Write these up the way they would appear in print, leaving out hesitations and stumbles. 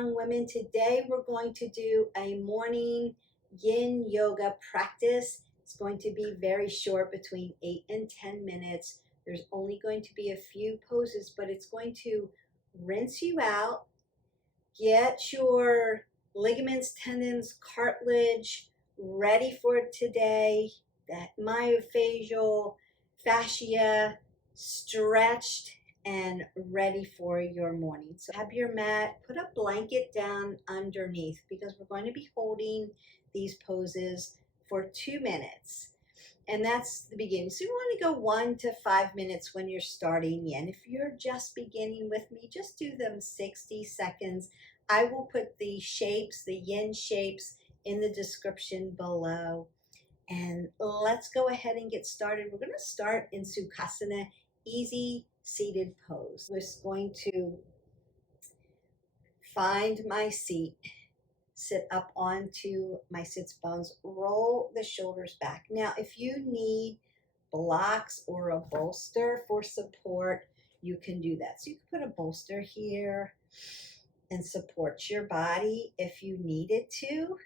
strong women. Today we're going to do a morning Yin Yoga practice. It's going to be very short, between 8 and 10 minutes. There's only going to be a few poses, but it's going to rinse you out, get your ligaments, tendons, cartilage ready for today, that myofascial fascia stretched and ready for your morning. So have your mat, put a blanket down underneath, because we're going to be holding these poses for 2 minutes. And that's the beginning. So you want to go 1 to 5 minutes when you're starting Yin. If you're just beginning with me, just do them 60 seconds. I will put the shapes, the Yin shapes, in the description below. And let's go ahead and get started. We're going to start in Sukasana, easy seated pose. I'm just going to find my seat, sit up onto my sits bones, roll the shoulders back. Now, if you need blocks or a bolster for support, you can do that. So you can put a bolster here and support your body if you needed to,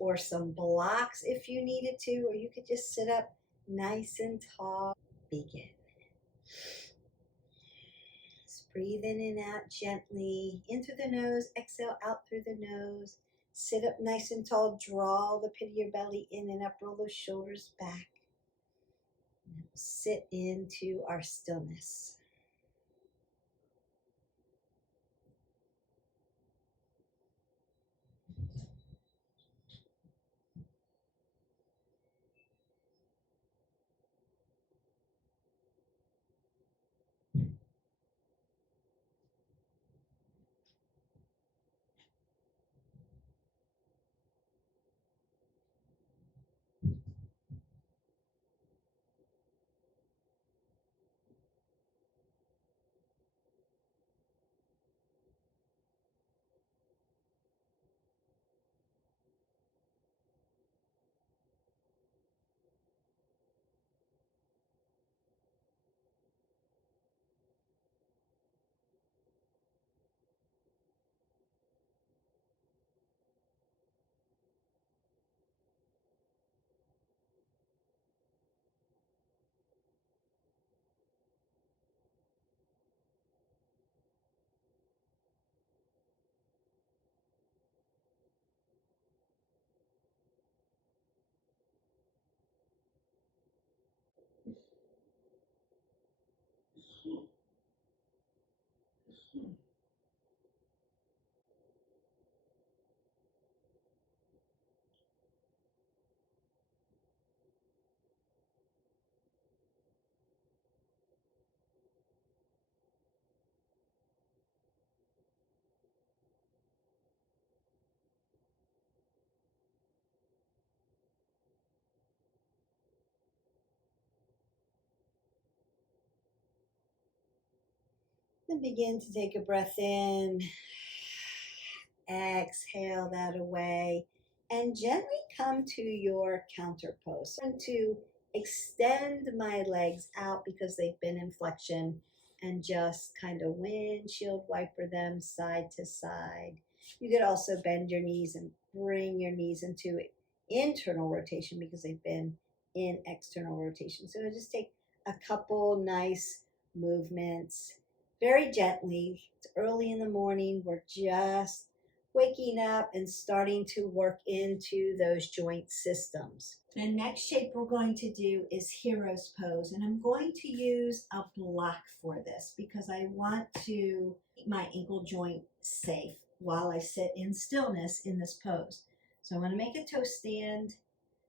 or some blocks if you needed to, or you could just sit up nice and tall. Begin. Just breathe in and out gently, in through the nose, exhale out through the nose. Sit up nice and tall, draw the pit of your belly in and up, roll those shoulders back. Sit into our stillness. Then begin to take a breath in, exhale that away, and gently come to your counter pose. I'm going to extend my legs out because they've been in flexion, and just kind of windshield wiper them side to side. You could also bend your knees and bring your knees into internal rotation because they've been in external rotation. So just take a couple nice movements very gently. It's early in the morning. We're just waking up and starting to work into those joint systems. The next shape we're going to do is hero's pose, and I'm going to use a block for this because I want to keep my ankle joint safe while I sit in stillness in this pose. So I'm going to make a toe stand,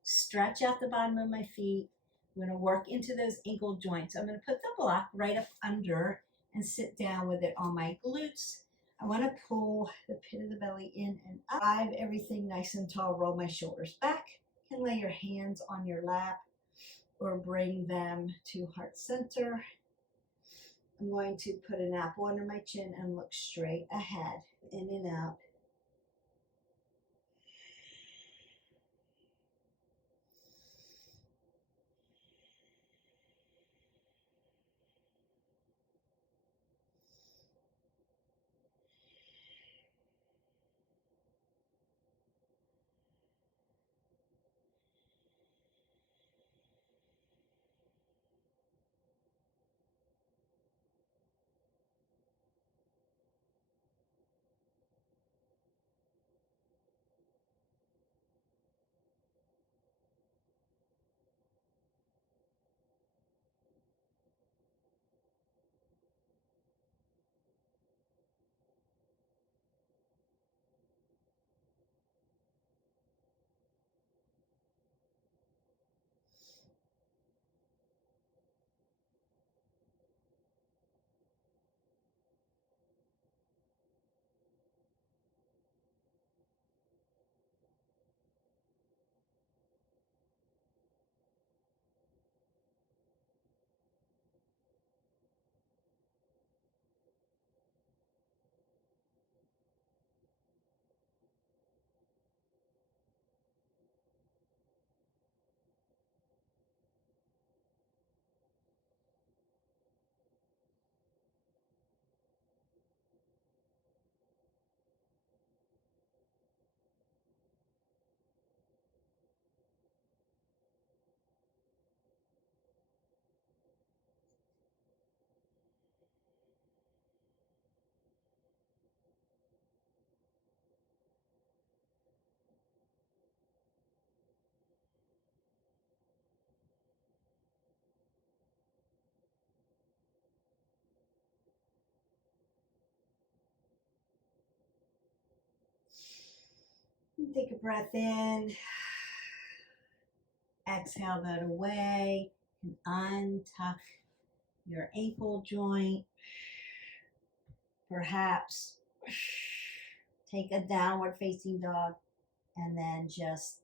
stretch out the bottom of my feet. I'm going to work into those ankle joints. I'm going to put the block right up under and sit down with it on my glutes. I want to pull the pit of the belly in and up. Drive everything nice and tall. Roll my shoulders back. You can lay your hands on your lap or bring them to heart center. I'm going to put an apple under my chin and look straight ahead, in and out. Take a breath in. Exhale that away. And untuck your ankle joint. Perhaps take a downward facing dog and then just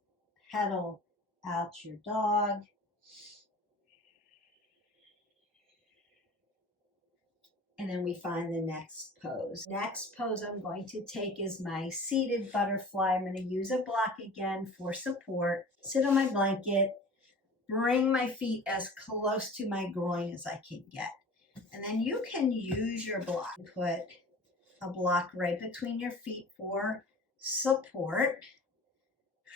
pedal out your dog. And then we find the next pose. Next pose I'm going to take is my seated butterfly. I'm going to use a block again for support. Sit on my blanket, bring my feet as close to my groin as I can get. And then you can use your block. Put a block right between your feet for support.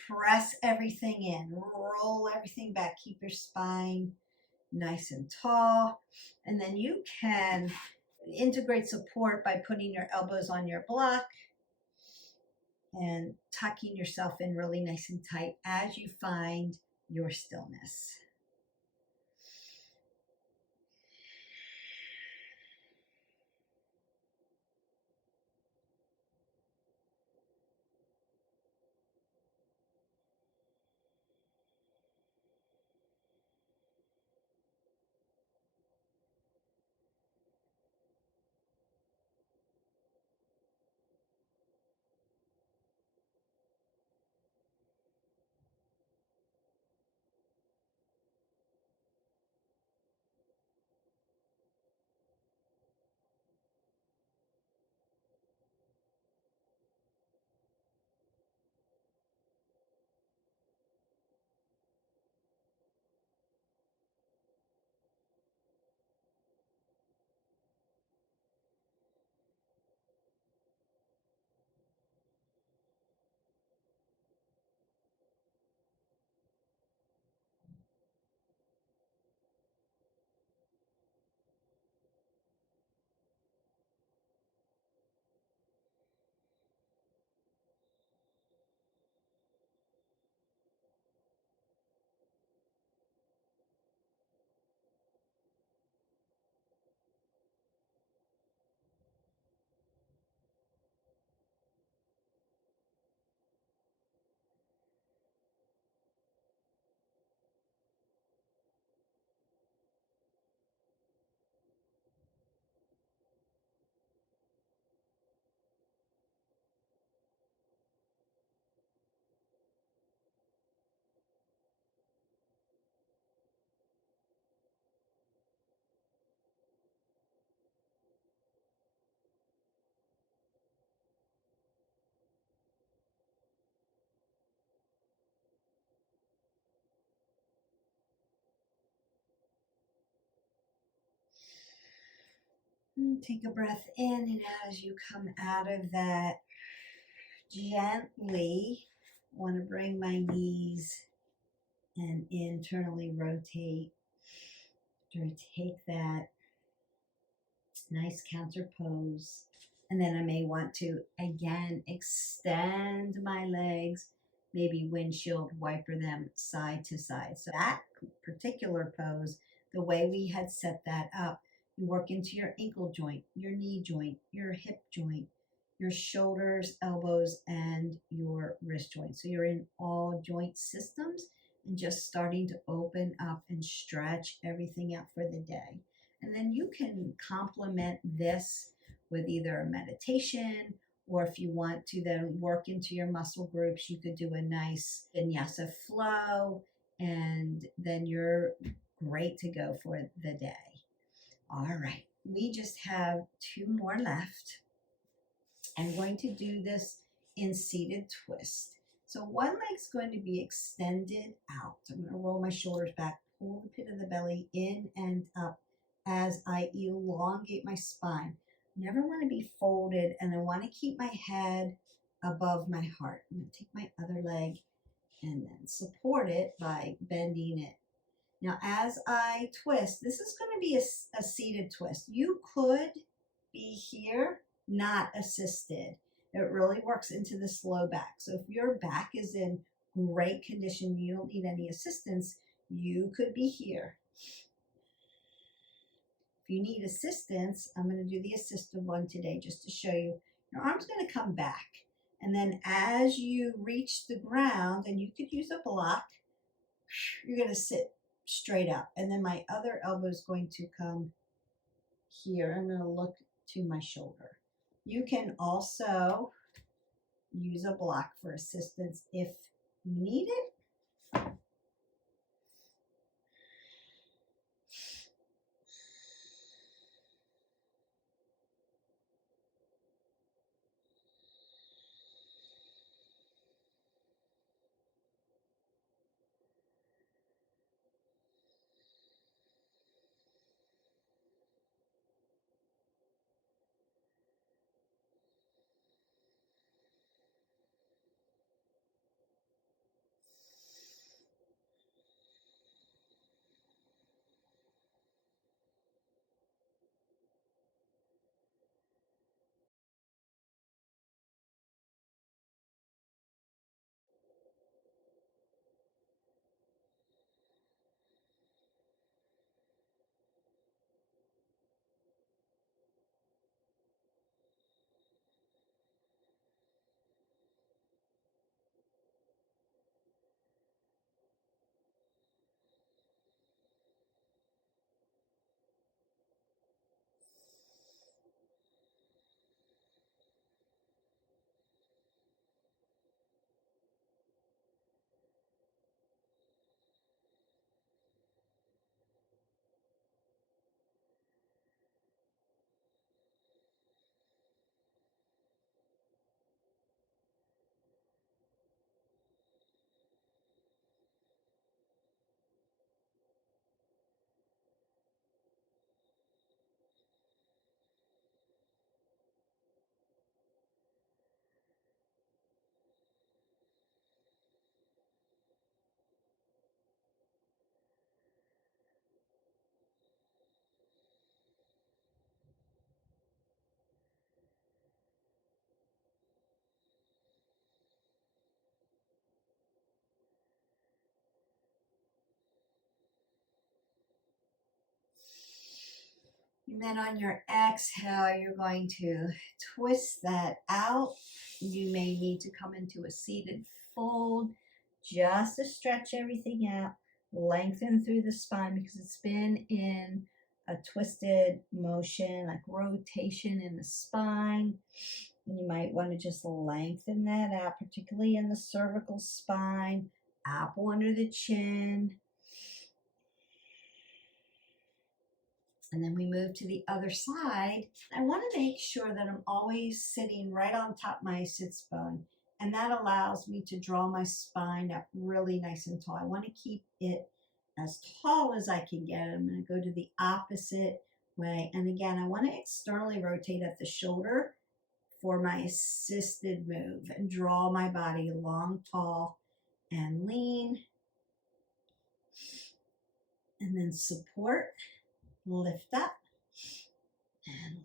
Press everything in, roll everything back, keep your spine nice and tall. And then you can integrate support by putting your elbows on your block and tucking yourself in really nice and tight as you find your stillness. Take a breath in and out as you come out of that. Gently, I want to bring my knees and internally rotate. After I take that nice counter pose, and then I may want to again extend my legs, maybe windshield wiper them side to side. So that particular pose, the way we had set that up, you work into your ankle joint, your knee joint, your hip joint, your shoulders, elbows, and your wrist joint. So you're in all joint systems and just starting to open up and stretch everything out for the day. And then you can complement this with either a meditation, or if you want to then work into your muscle groups, you could do a nice vinyasa flow, and then you're great to go for the day. All right, we just have 2 more left. I'm going to do this in seated twist. So one leg's going to be extended out. I'm going to roll my shoulders back, pull the pit of the belly in and up as I elongate my spine. Never want to be folded, and I want to keep my head above my heart. I'm going to take my other leg and then support it by bending it. Now, as I twist, this is going to be a seated twist. You could be here, not assisted. It really works into this low back. So if your back is in great condition, you don't need any assistance, you could be here. If you need assistance, I'm going to do the assisted one today just to show you. Your arm's going to come back, And then as you reach the ground, and you could use a block, you're going to sit straight up. And then my other elbow is going to come here. I'm going to look to my shoulder. You can also use a block for assistance if you need it. And then on your exhale, you're going to twist that out. You may need to come into a seated fold just to stretch everything out, lengthen through the spine because it's been in a twisted motion, like rotation in the spine. And you might want to just lengthen that out, particularly in the cervical spine, apple under the chin. And then we move to the other side. I want to make sure that I'm always sitting right on top of my sits bone. And that allows me to draw my spine up really nice and tall. I want to keep it as tall as I can get. I'm going to go to the opposite way. And again, I want to externally rotate at the shoulder for my assisted move and draw my body long, tall, and lean. And then support, lift up, and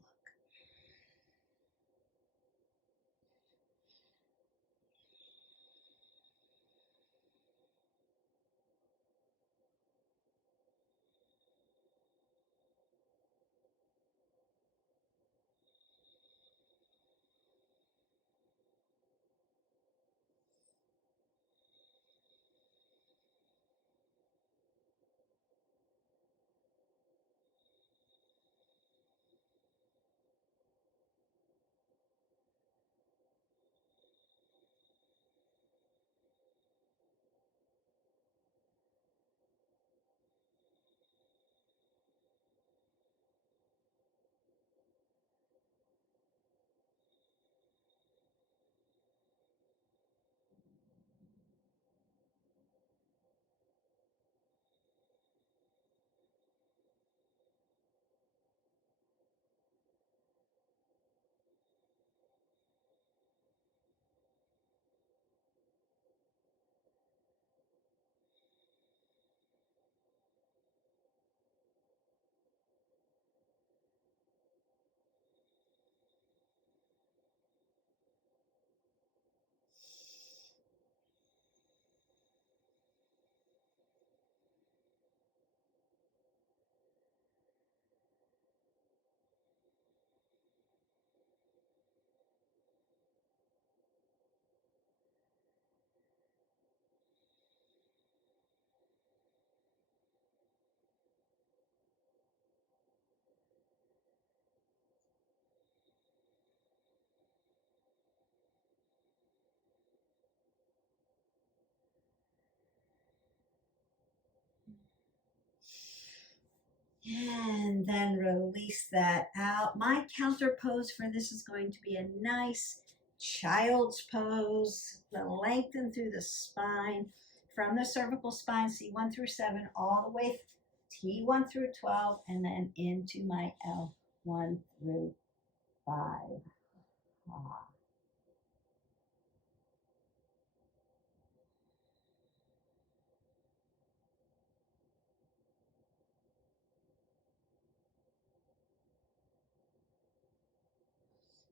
And then release that out. My counter pose for this is going to be a nice child's pose. Lengthen through the spine from the cervical spine, C1 through 7, all the way T1 through 12, and then into my L1 through 5. Ah.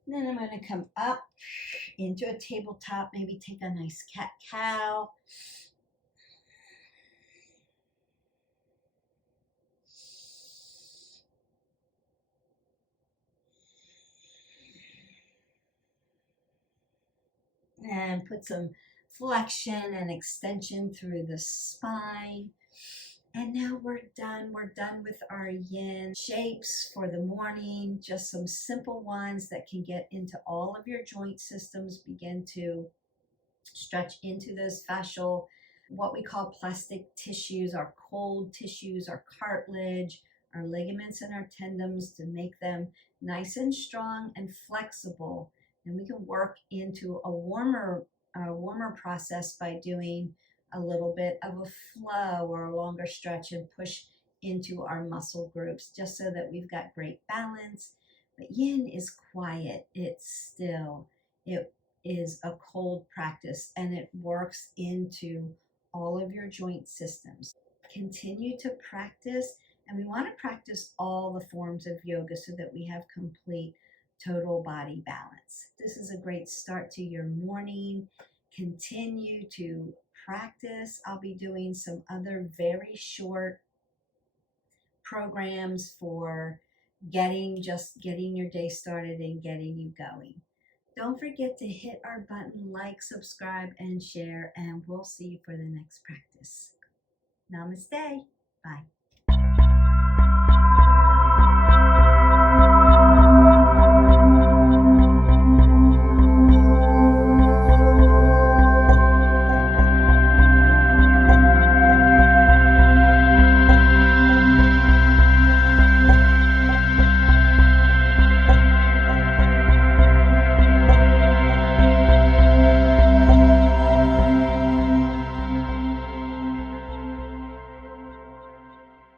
Then I'm going to come up into a tabletop, maybe take a nice cat-cow. And put some flexion and extension through the spine. And now we're done. We're done with our yin shapes for the morning. Just some simple ones that can get into all of your joint systems. Begin to stretch into those fascial, what we call plastic tissues, our cold tissues, our cartilage, our ligaments, and our tendons, to make them nice and strong and flexible. And we can work into a warmer process by doing a little bit of a flow or a longer stretch and push into our muscle groups, just so that we've got great balance. But yin is quiet, it's still, it is a cold practice, and it works into all of your joint systems. Continue to practice, and we want to practice all the forms of yoga so that we have complete total body balance. This is a great start to your morning. Continue to practice. I'll be doing some other very short programs for getting your day started and getting you going. Don't forget to hit our button, like, subscribe, and share, and we'll see you for the next practice. Namaste. Bye.